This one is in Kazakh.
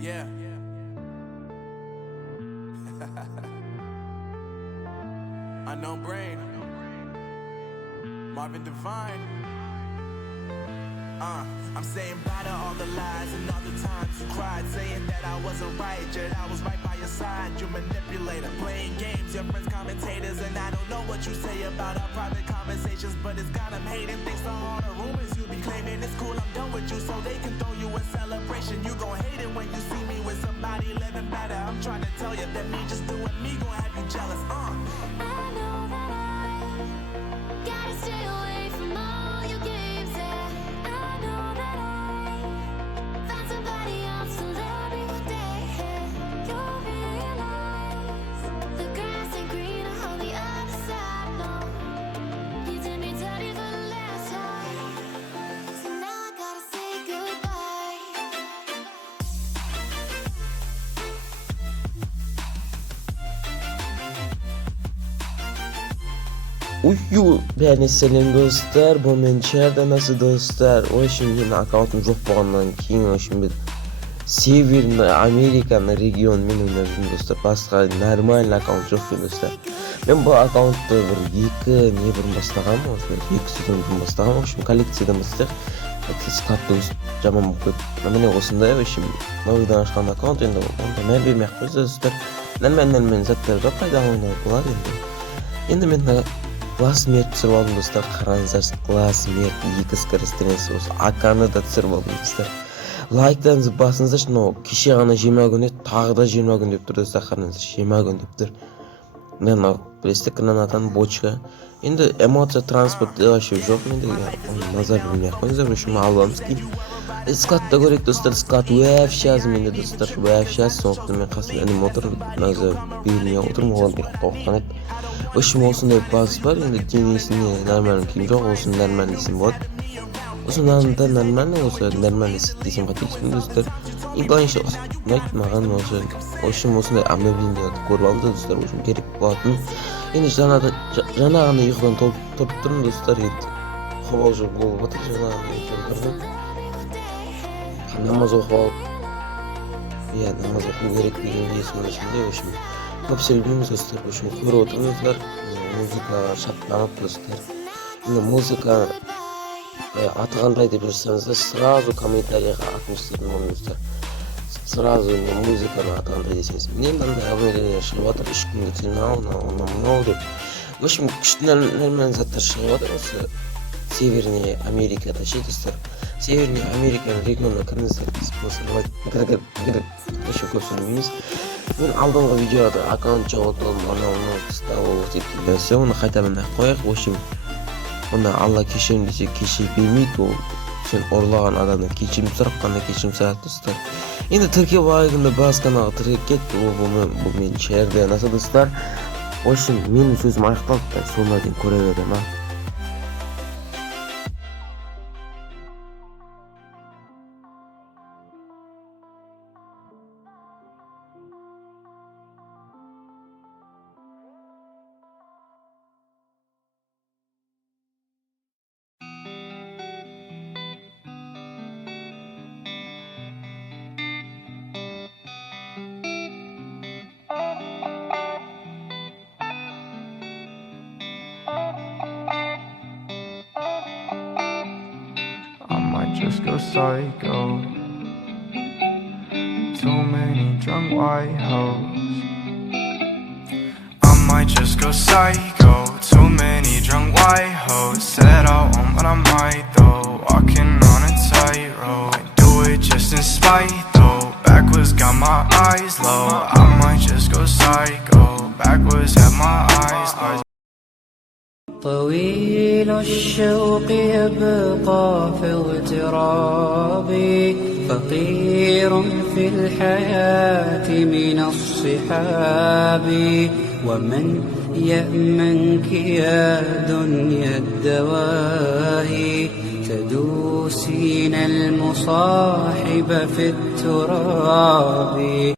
Yeah. Unknown Brain. Marvin Devine. I'm saying bye to all the lies and all the times you cried, saying that I wasn't right, yet I was right by your side. You manipulator, playing games, your friends commentators, and I don't know what you say about our private conversations, but it's got them hating. Thanks to all the rumors you be claiming. It's cool, I'm done with you, so they can throw you a celebration. You gon' hate it when you see me with somebody living better. I'm trying to tell you that me just doing me gon' have you jealous. I know that I gotta stay away from all your games. Yeah, I know that I found somebody else to love every day. You'll realize the grass ain't greener on the other side. No, you did me dirty for the last time, so now I gotta say goodbye. Yani selam dostlar, bu men çerden nasıl dostlar? O şimdi akkauntum жоқ болғаннан кейін şimdi Северный Американы регион мен ойнадым достар. Басқа нормальный аккаунт жоқ достар. Мен бұл аккаунтты бір не бұрын бастағанмын, осы 2 сезон бұрын бастағанмын. Общем, коллекциядан бастық. Скатты жаман болып кетті. Міне осындай общем, новыйдан ашқан аккаунт енді онда мән бермей-ақ қойса достар. Нормальный заттарға пайдалануға болады енді. Енді мен Глаз смерти түсіріп алдым достар, қараңыздар, глаз смерти 2 скорострельница осы аканы да түсіріп алдым достар. Лайктарыңызды басыңыздаршы, но кеше ғана 20 күн еді, тағы да 20 күн деп тұр достар, қараңыздар, 20 күн деп тұр. Мына білесіздер, гранатаның бочка. Енді эмоция транспорт вообще жоқ, менде назар бермей-ақ қойыңыздар, үшін аламыз кейін. Скатта көрейік достар, скат вообще аз менде достар, вообще аз, сондықтан мен қасында інім отыр, назар бермей отырмын, оған тоқтан еді. В общем, осындай базы бар, енді денесіне нормальный киім жоқ, осы нормальный десем болады. Осы мынанда нормальный, осы нормальный сет десем қателеспеймін достар. И былайынша ұнайды маған осы. В общем, осындай обновление көріп алды достар, в общем, керек болатын. Енді жаңа ғана ұйқыдан тұрып тұрмын достар, енді қобалжу болып отыр, жаңа ғана намаз оқып алып, намаз оқу керек деген есімнің ішінде, в общем, көп сөйлейміз достар, в общем, көріп отырыңыздар, музыкаға шаттанып достар. Енді музыка аты қандай деп жазсаңыздар, сразу комментарийға атыңыз істейтін болыңыз достар. Сразу музыканы аты қандай десеңіз. Мен мынандай обновление шығып жатыр, 3 күнге терминал, мынау деп. В общем, күшті нормальный заттар шығып жатыр осы Северный Америкада ше достар. Северный Американың регионына кіріңіздер, очень көп сөйлемейміз. Мен алдыңғы видеода аккаунт жоғалтып, анау қыстау деп келсе, оны қайтадан қояйық. В общем, оны Алла кешірім десе кешіріп бермейді, ол сен ұрлаған адамнан кешірім сұрап қана кешірім сұрайды достар. Енді тіркеп алайығында бас каналға тіркеп кетті, бұл мен шерде наса достар. В общем, менің сөзім аяқталды, соңына дейін көре беремін. Just go psycho. Too many drunk white hoes. I might just go psycho. Too many drunk white hoes. Said I won't, but I might though. Walking on a tightrope. I do it just in spite though. Backwards got my eyes low. I might just go psycho. Backwards have my eyes low. طويل الشوق يبقى في اغترابي فقير في الحياة من الصحاب ومن يأمنك يا دنيا الدواهي تدوسين المصاحب في التراب